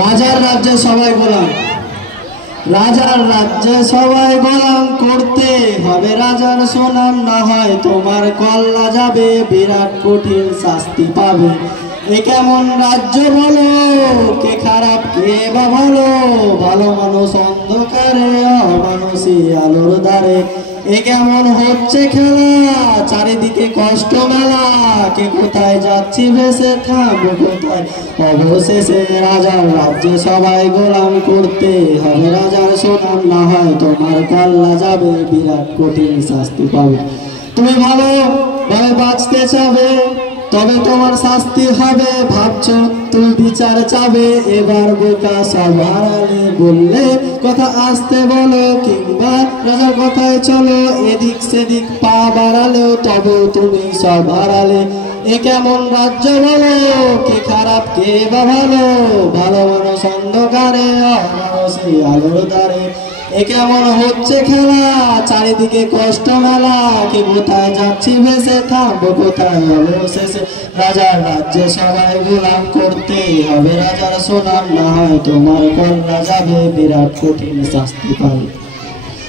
রাজার রাজ্যে সবাই গোলাম, রাজার রাজ্যে সবাই গোলাম, করতে হবে রাজার সুনাম, না হয় তোমার কল্লা যাবে, বিরাট কঠিন শাস্তি পাবে। এ কেমন রাজ্য বলো, কে খারাপ কে বা ভালো, ভালো মানুষ অন্ধকারে, অমানুষী আলোর দ্বারে। এ কেমন হচ্ছে খেলা, চারিদিকে কষ্ট মেলা, কে কোথায় যাচ্ছি ভেসে, থামবো কোথায় অবশেষে। রাজার রাজ্যে সবাই গোলাম, করতে হবে রাজার সুনাম, না হয় তোমার কল্লা যাবে, বিরাট কঠিন শাস্তি পাবে। তুমি ভালো ভাবে বাঁচতে চাবে, তবে তোমার শাস্তি হবে, ভাবছো তুমি বিচার চাবে, এবার বোকা সব হারালে, বললে কথা আসতে বলো, কিংবা রাজার কথায় চলো, এদিক সেদিক পা বাড়ালেও তবে তুমি সব হারালে। এ কেমন রাজ্য বলো, কে খারাপ কে বা ভালো, ভালো মানুষ অন্ধকারে, অমানুষী আলোর দ্বারে। এ কেমন হচ্ছে খেলা, চারিদিকে কষ্ট মেলা, কে কোথায় যাচ্ছি ভেসে, থামবো কোথায় অবশেষে। রাজার রাজ্যে সবাই গোলাম, করতে হবে রাজার সুনাম, না হয় তোমার কল্লা যাবে, বিরাট কঠিন শাস্তি পাবে।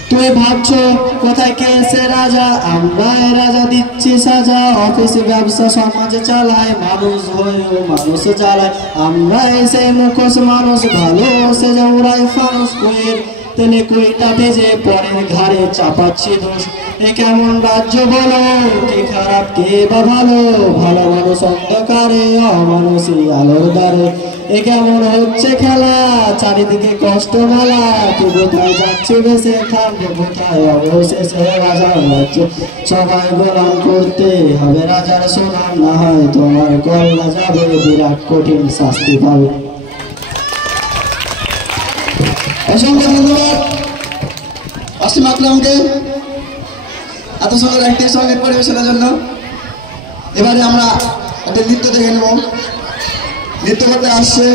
তুমি ভাবছো কোথায় কেসে রাজা, আমরা রাজা দিচ্ছি সাজা, অফিসে ব্যবসা সমাজে চালায়, মানুষ হয়েও মানুষ জ্বালায়, আমরা এসে মুখোশ মানুষ, ভালো সে জৌড়ায় ফানুষ, কইয়ের তেলে কইটা ভেজে পরের ঘাড়ে চাপাচ্ছি দোষ। এ কেমন রাজ্য বলো, কে খারাপ কে বা ভালো, ভালো মানুষ অন্ধকারে, অমানুষী আলোর দ্বারে। এ কেমন হচ্ছে খেলা, চারিদিকে কষ্ট মেলা, কে কোথায় যাচ্ছে ভেসে, থামবো কোথায় অবশেষে। রাজার রাজ্য সবাই গোলাম, করতে হবে রাজার সুনাম, না হয় তোমার কল্লা যাবে, বিরাট কঠিন শাস্তি পাবে। অসংখ্য ধন্যবাদ অসীম আকরামকে এত সুন্দর একটি সঙ্গীত পরিবেশনের জন্য। এবারে আমরা একটা নৃত্য দেখে নেব। নৃত্য করতে আসছে